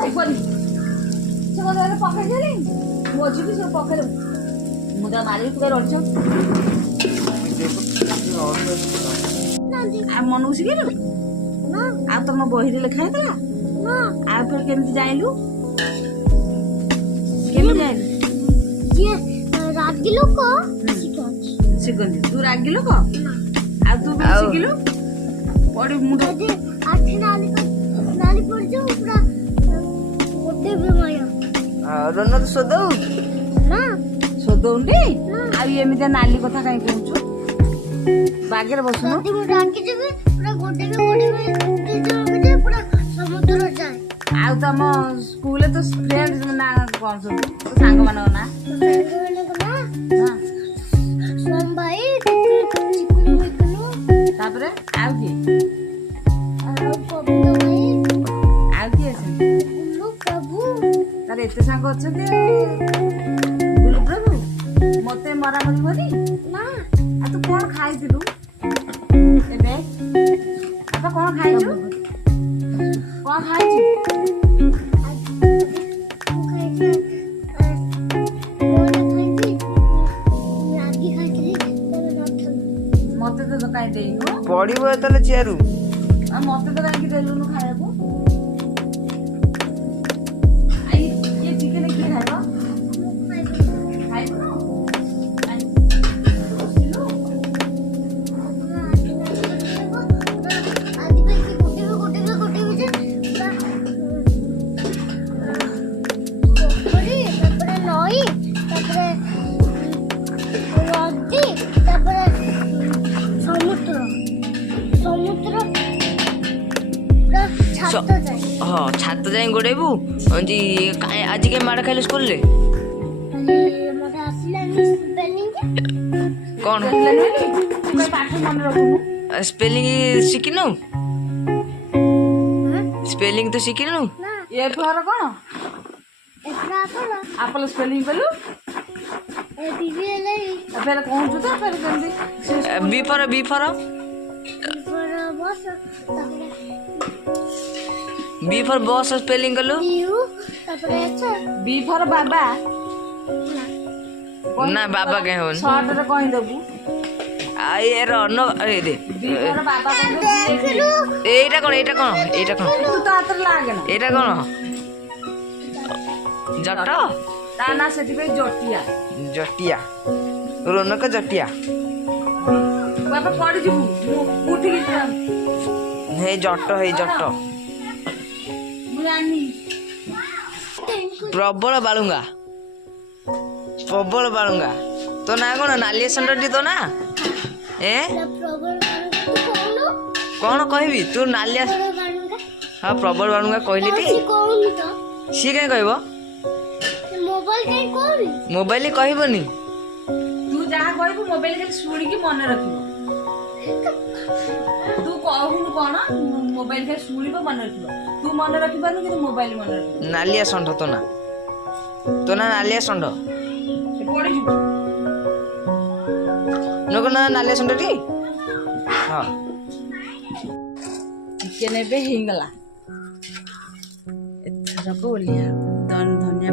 पकड़ मोजी भी सब पकड़ मुदा मारी पूरा रड़ मन शिखेलु आ तुम बही लिखा है आ फिर केमती जाइलु रागी लोक शिखती तू रागी लोक आ तू भी शिखिलु पड़ी मुंड आठे नाली पड़ जाऊ पूरा मोटे भी माया रन तो सोदौ ना सोदौंडी आ एमिते नाली कथा काई कहूछु बागेर बसनु दादी मु रागी जेबे पूरा गोटे में पूरा समुद्र जाए आ तम स्कूल तो फ्रेंड ना कोन सब सांग मानो ना हां सोम भाई चिकुनु मिकुनु तापरे आउ की गोविंद भाई आउ की असे उल्लू प्रभु तारे एते सांग अछते बोलो प्रभु मते मरा मरी भरी ना आ तू कोन खाइ दिलु एबे आ तो कोन खाइछु कोन खाइछु मते तो काई देइनु पड़िबो एतले चेरू आ मते तो काई देलुनु खाइबो आई ये चिकन की खाइबो खाइबो हाँ छात जाए गोड़ेबू आज के माड़ खाइल स्कूल रे कौन स्पेलिंग शिखिनु स्पेलिंग तो शिखिनु ये फर कोन आपल स्पेलिंग बोलू फिर कहूँ तो फिर जल्दी बी फर बी फर बस स्पेलिंग कलु बी फर बाबा ना बाबा के होन शॉर्ट रे कहि देबू आ ये रन ए दे बी फर बाबा एटा कोन तू तो आतर लागे ना एटा कोन जट ता ना सेति पे जटिया जटिया रोनक जटिया बाबा पड़ी जीवू उठी के हे जट मुयानी प्रबल बालुंगा तो ना कौन नालिया सेंटर तो ना ए कौन कहबी तू नालिया हाँ प्रबल बालुंगा कहली ती सी कहीं कहब मोबाइल कहबनी तू जहाँ कहबू मोबाइल के सुनी की मन रखिबो तू कहूनु कोन मोबाइल के सुनी को मन रखिबो तू मन रखिबानु कि मोबाइल मन रखिबो नालिया संढ तो ना नालिया संढ पड़ी जीवू नको ना नालिया संढ टी हां चिकन एबे हिंगला एथरा को लिया धनिया